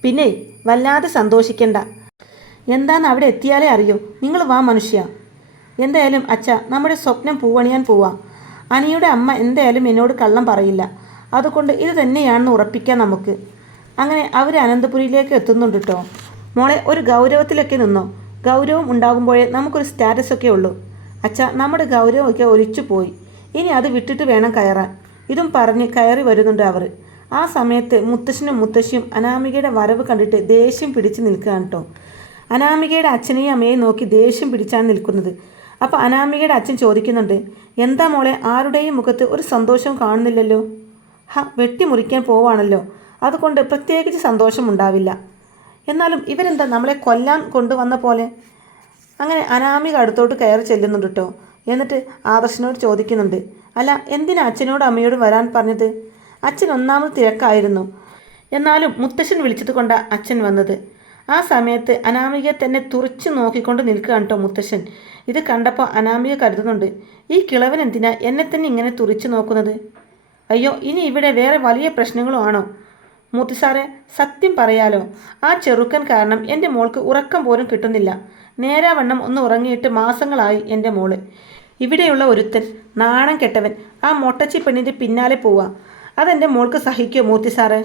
പിന്നെ വല്ലാതെ സന്തോഷിക്കണ്ട. എന്താന്ന് അവിടെ എത്തിയാലേ അറിയൂ. നിങ്ങൾ വാ മനുഷ്യ. എന്തായാലും അച്ഛ നമ്മുടെ സ്വപ്നം പൂവണിയാൻ പോവാം. അനിയുടെ അമ്മ എന്തായാലും എന്നോട് കള്ളം പറയില്ല. അതുകൊണ്ട് ഇത് തന്നെയാണെന്ന് ഉറപ്പിക്കാം നമുക്ക്. അങ്ങനെ അവർ അനന്തപുരിയിലേക്ക് എത്തുന്നുണ്ട് കേട്ടോ മോളെ ഒരു ഗൗരവത്തിലൊക്കെ നിന്നോ? ഗൗരവം ഉണ്ടാകുമ്പോഴേ നമുക്കൊരു സ്റ്റാറ്റസ് ഒക്കെ ഉള്ളൂ. അച്ഛ നമ്മുടെ ഗൗരവമൊക്കെ ഒലിച്ചു പോയി. ഇനി അത് വിട്ടിട്ട് വേണം കയറാൻ. ഇതും പറഞ്ഞ് കയറി വരുന്നുണ്ട് അവർ ആ സമയത്ത് മുത്തശ്ശനും മുത്തശ്ശിയും അനാമികയുടെ വരവ് കണ്ടിട്ട് ദേഷ്യം പിടിച്ച് നിൽക്കുകയാണ് കേട്ടോ അനാമികയുടെ അച്ഛനെയും അമ്മയെയും നോക്കി ദേഷ്യം പിടിച്ചാണ് നിൽക്കുന്നത്. അപ്പോൾ അനാമികയുടെ അച്ഛൻ ചോദിക്കുന്നുണ്ട് എന്താ മോളെ ആരുടെയും മുഖത്ത് ഒരു സന്തോഷം കാണുന്നില്ലല്ലോ? ഹ വെട്ടിമുറിക്കാൻ പോവാണല്ലോ. അതുകൊണ്ട് പ്രത്യേകിച്ച് സന്തോഷമുണ്ടാവില്ല. എന്നാലും ഇവരെന്താ നമ്മളെ കൊല്ലാൻ കൊണ്ടുവന്ന പോലെ? അങ്ങനെ അനാമിക അടുത്തോട്ട് കയറി ചെല്ലുന്നുണ്ട് കേട്ടോ എന്നിട്ട് ആദർശനോട് ചോദിക്കുന്നുണ്ട്. അല്ല എന്തിനാ അച്ഛനോട് അമ്മയോട് വരാൻ പറഞ്ഞത്? അച്ഛൻ ഒന്നാമത് തിരക്കായിരുന്നു. എന്നാലും മുത്തശ്ശൻ വിളിച്ചത് കൊണ്ടാ അച്ഛൻ വന്നത്. ആ സമയത്ത് അനാമികയെ തന്നെ തുറച്ചു നോക്കിക്കൊണ്ട് നിൽക്കുകയാണ് കേട്ടോ മുത്തശ്ശൻ. ഇത് കണ്ടപ്പോൾ അനാമിക കരുതുന്നുണ്ട്. ഈ കിളവൻ എന്തിനാ എന്നെ തന്നെ ഇങ്ങനെ തുറച്ചു നോക്കുന്നത്? അയ്യോ ഇനി ഇവിടെ വേറെ വലിയ പ്രശ്നങ്ങളും ആണോ? മൂത്തി സത്യം പറയാലോ ആ ചെറുക്കൻ കാരണം എന്റെ മോൾക്ക് ഉറക്കം പോലും കിട്ടുന്നില്ല. നേരാവണ്ണം ഒന്ന് ഉറങ്ങിയിട്ട് മാസങ്ങളായി എന്റെ മോൾ. ഇവിടെയുള്ള ഒരുത്തൻ നാണം കെട്ടവൻ ആ മൊട്ടച്ചി പെണ്ണിന്റെ പിന്നാലെ പോവാ. അതെന്റെ മോൾക്ക് സഹിക്കുമോ മൂർത്തി സാറേ?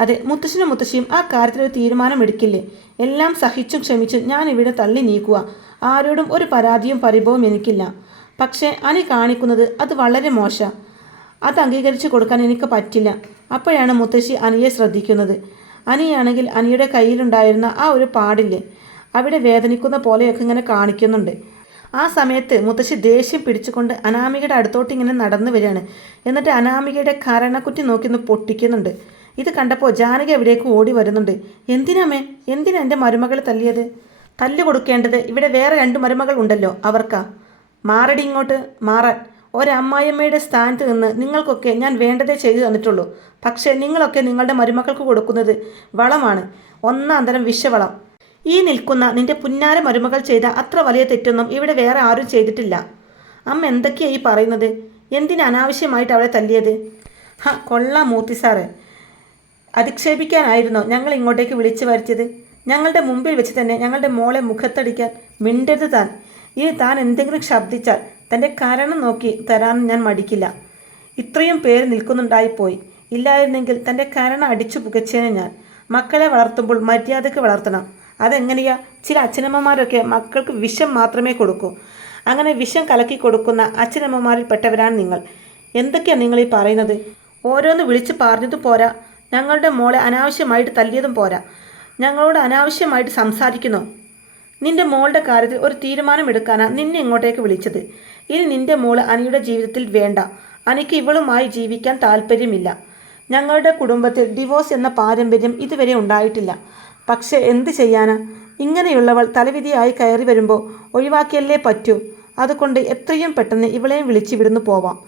അതെ മുത്തശ്ശനും മുത്തശ്ശിയും ആ കാര്യത്തിൽ ഒരു തീരുമാനം എടുക്കില്ലേ? എല്ലാം സഹിച്ചും ക്ഷമിച്ചും ഞാൻ ഇവിടെ തള്ളി നീക്കുക ആരോടും ഒരു പരാതിയും പരിഭവവും എനിക്കില്ല. പക്ഷേ അനി കാണിക്കുന്നത് അത് വളരെ മോശം. അത് അംഗീകരിച്ചു കൊടുക്കാൻ എനിക്ക് പറ്റില്ല. അപ്പോഴാണ് മുത്തശ്ശി അനിയെ ശ്രദ്ധിക്കുന്നത്. അനിയാണെങ്കിൽ അനിയുടെ കയ്യിലുണ്ടായിരുന്ന ആ ഒരു പാടില്ലേ? അവിടെ വേദനിക്കുന്ന പോലെയൊക്കെ ഇങ്ങനെ കാണിക്കുന്നുണ്ട്. ആ സമയത്ത് മുത്തശ്ശി ദേഷ്യം പിടിച്ചുകൊണ്ട് അനാമികയുടെ അടുത്തോട്ട് ഇങ്ങനെ നടന്നു വരികയാണ്. എന്നിട്ട് അനാമികയുടെ കരണക്കുറ്റി നോക്കി ഒന്ന് പൊട്ടിക്കുന്നുണ്ട്. ഇത് കണ്ടപ്പോൾ ജാനകി എവിടേക്ക് ഓടി വരുന്നുണ്ട്. എന്തിനാമേ എന്തിനാ എന്റെ മരുമകൾ തല്ലിയത്? തല്ല് കൊടുക്കേണ്ടത് ഇവിടെ വേറെ രണ്ട് മരുമകൾ ഉണ്ടല്ലോ അവർക്കാ. മാറടി ഇങ്ങോട്ട്. മാറാൻ. ഒരമ്മായിയമ്മയുടെ സ്ഥാനത്ത് നിന്ന് നിങ്ങൾക്കൊക്കെ ഞാൻ വേണ്ടതേ ചെയ്തു തന്നിട്ടുള്ളൂ. പക്ഷേ നിങ്ങളൊക്കെ നിങ്ങളുടെ മരുമക്കൾക്ക് കൊടുക്കുന്നത് വളമാണ്. ഒന്നാം തരം വിഷവളം. ഈ നിൽക്കുന്ന നിന്റെ പുന്നാര മരുമകൾ ചെയ്ത അത്ര വലിയ തെറ്റൊന്നും ഇവിടെ വേറെ ആരും ചെയ്തിട്ടില്ല. അമ്മ എന്തൊക്കെയാണ് ഈ പറയുന്നത്? എന്തിന് അനാവശ്യമായിട്ട് അവളെ തല്ലിയത്? ഹ കൊള്ളാം മൂർത്തി സാറ്. അധിക്ഷേപിക്കാനായിരുന്നോ ഞങ്ങൾ ഇങ്ങോട്ടേക്ക് വിളിച്ചു വരുത്തിയത്? ഞങ്ങളുടെ മുമ്പിൽ വെച്ച് തന്നെ ഞങ്ങളുടെ മോളെ മുഖത്തടിക്കാൻ മിണ്ടരുത് താൻ. ഇനി താൻ എന്തെങ്കിലും ശബ്ദിച്ചാൽ തന്റെ കാരണം നോക്കി തരാൻ ഞാൻ മടിക്കില്ല. ഇത്രയും പേര് നിൽക്കുന്നുണ്ടായിപ്പോയി. ഇല്ലായിരുന്നെങ്കിൽ തന്റെ കാരണം അടിച്ചു പുകച്ചേനെ ഞാൻ. മക്കളെ വളർത്തുമ്പോൾ മര്യാദയ്ക്ക് വളർത്തണം. അതെങ്ങനെയാ? ചില അച്ഛനമ്മമാരൊക്കെ മക്കൾക്ക് വിഷം മാത്രമേ കൊടുക്കൂ. അങ്ങനെ വിഷം കലക്കി കൊടുക്കുന്ന അച്ഛനമ്മമാരിൽ പെട്ടവരാണ് നിങ്ങൾ. എന്തൊക്കെയാണ് നിങ്ങൾ ഈ പറയുന്നത്? ഓരോന്ന് വിളിച്ച് പറഞ്ഞതും പോരാ. ഞങ്ങളുടെ മോളെ അനാവശ്യമായിട്ട് തല്ലിയതും പോരാ. ഞങ്ങളോട് അനാവശ്യമായിട്ട് സംസാരിക്കുന്നു. നിന്റെ മോളുടെ കാര്യത്തിൽ ഒരു തീരുമാനം എടുക്കാനാണ് നിന്നെ ഇങ്ങോട്ടേക്ക് വിളിച്ചത്. ഇനി നിന്റെ മോൾ അനിയുടെ ജീവിതത്തിൽ വേണ്ട. അനിക്ക് ഇവളുമായി ജീവിക്കാൻ താല്പര്യമില്ല. ഞങ്ങളുടെ കുടുംബത്തിൽ ഡിവോഴ്സ് എന്ന പാരമ്പര്യം ഇതുവരെ ഉണ്ടായിട്ടില്ല. പക്ഷേ എന്ത് ചെയ്യാനാ? ഇങ്ങനെയുള്ളവൾ തലവിധിയായി കയറി വരുമ്പോൾ ഒഴിവാക്കിയല്ലേ പറ്റൂ. അതുകൊണ്ട് എത്രയും പെട്ടെന്ന് ഇവളെയും വിളിച്ച് ഇവിടുന്ന് പോവാം.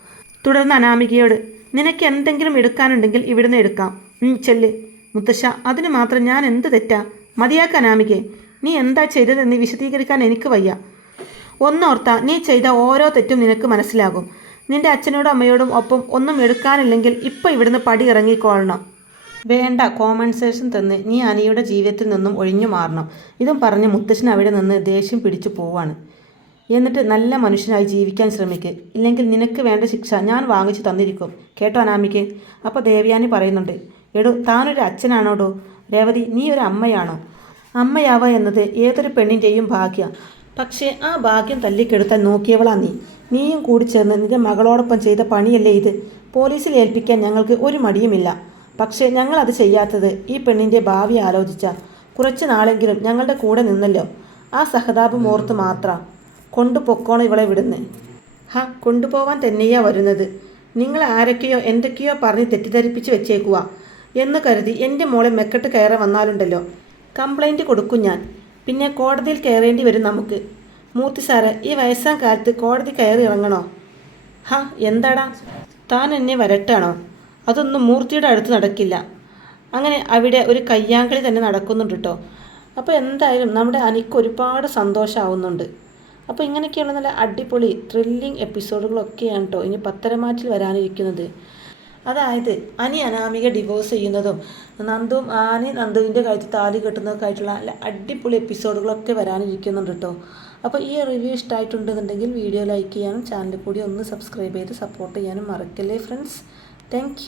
തുടർന്ന് അനാമികയോട് നിനക്ക് എന്തെങ്കിലും എടുക്കാനുണ്ടെങ്കിൽ ഇവിടുന്ന് എടുക്കാം. ചെല്ല്. മുത്തശ്ശ അതിന് മാത്രം ഞാൻ എന്ത് തെറ്റാ? മതിയാക്ക അനാമികെ നീ എന്താ ചെയ്തതെന്ന് വിശദീകരിക്കാൻ എനിക്ക് വയ്യ. ഒന്നോർത്ത നീ ചെയ്ത ഓരോ തെറ്റും നിനക്ക് മനസ്സിലാകും. നിന്റെ അച്ഛനോടും അമ്മയോടും ഒപ്പം ഒന്നും എടുക്കാനില്ലെങ്കിൽ ഇപ്പം ഇവിടുന്ന് പടി ഇറങ്ങിക്കൊള്ളണം വേണ്ട കോമ്പൻസേഷൻ തന്ന് നീ അനിയുടെ ജീവിതത്തിൽ നിന്നും ഒഴിഞ്ഞു മാറണം. ഇതും പറഞ്ഞ് മുത്തശ്ശൻ അവിടെ നിന്ന് ദേഷ്യം പിടിച്ചു പോവാണ്. എന്നിട്ട് നല്ല മനുഷ്യനായി ജീവിക്കാൻ ശ്രമിക്ക്. ഇല്ലെങ്കിൽ നിനക്ക് വേണ്ട ശിക്ഷ ഞാൻ വാങ്ങിച്ചു തന്നിരിക്കും. കേട്ടോ അനാമിക്ക്? അപ്പോൾ ദേവയാനി പറയുന്നുണ്ട് എടോ താനൊരു അച്ഛനാണോടോ? രേവതി നീ ഒരു അമ്മയാണോ? അമ്മയാവുക എന്നത് ഏതൊരു പെണ്ണിന്റെയും ഭാഗ്യം. പക്ഷേ ആ ഭാഗ്യം തല്ലിക്കെടുത്താൻ നോക്കിയവളാ നീ. നീയും കൂടി ചേർന്ന് നിന്റെ മകളോടൊപ്പം ചെയ്ത പണിയല്ലേ ഇത്? പോലീസിൽ ഏൽപ്പിക്കാൻ ഞങ്ങൾക്ക് ഒരു മടിയുമില്ല. പക്ഷേ ഞങ്ങളത് ചെയ്യാത്തത് ഈ പെണ്ണിന്റെ ഭാവി ആലോചിച്ച. കുറച്ച് നാളെങ്കിലും ഞങ്ങളുടെ കൂടെ നിന്നല്ലോ. ആ സഹതാപം ഓർത്ത് മാത്രം. കൊണ്ടുപൊക്കോണം ഇവളെ വിടുന്നേ. ഹ കൊണ്ടുപോവാൻ തന്നെയാ വരുന്നത്. നിങ്ങൾ ആരൊക്കെയോ എന്തൊക്കെയോ പറഞ്ഞ് തെറ്റിദ്ധരിപ്പിച്ച് വെച്ചേക്കുക എന്ന് കരുതി എന്റെ മോളെ മെക്കെട്ട് കയറി വന്നാലുണ്ടല്ലോ. കംപ്ലൈന്റ് കൊടുക്കും ഞാൻ. പിന്നെ കോടതിയിൽ കയറേണ്ടി വരും നമുക്ക്. മൂർത്തി സാറെ ഈ വയസ്സാം കാലത്ത് കോടതി കയറി ഇറങ്ങണോ? ഹാ എന്താടാ? താൻ എന്നെ വരട്ടാണോ? അതൊന്നും മൂർത്തിയുടെ അടുത്ത് നടക്കില്ല. അങ്ങനെ അവിടെ ഒരു കയ്യാങ്കളി തന്നെ നടക്കുന്നുണ്ട് കേട്ടോ അപ്പോൾ എന്തായാലും നമ്മുടെ അനിക്ക് ഒരുപാട് സന്തോഷമാവുന്നുണ്ട് അപ്പോൾ ഇങ്ങനെയൊക്കെയുള്ള നല്ല അടിപൊളി ത്രില്ലിംഗ് എപ്പിസോഡുകളൊക്കെയാണ് കേട്ടോ ഇനി പത്തരമാറ്റിൽ വരാനിരിക്കുന്നത്. അതായത് അനി അനാമിക ഡിവോഴ്സ് ചെയ്യുന്നതും നന്ദും ആനി നന്ദുവിന്റെ കഴുത്ത് താലി കെട്ടുന്നതൊക്കെ ആയിട്ടുള്ള അടിപൊളി എപ്പിസോഡുകളൊക്കെ വരാനിരിക്കുന്നുണ്ട് കേട്ടോ അപ്പോൾ ഈ റിവ്യൂ ഇഷ്ടമായിട്ടുണ്ടെന്നുണ്ടെങ്കിൽ വീഡിയോ ലൈക്ക് ചെയ്യാനും ചാനൽ കൂടി ഒന്ന് സബ്സ്ക്രൈബ് ചെയ്ത് സപ്പോർട്ട് ചെയ്യാനും മറക്കല്ലേ ഫ്രണ്ട്സ് താങ്ക്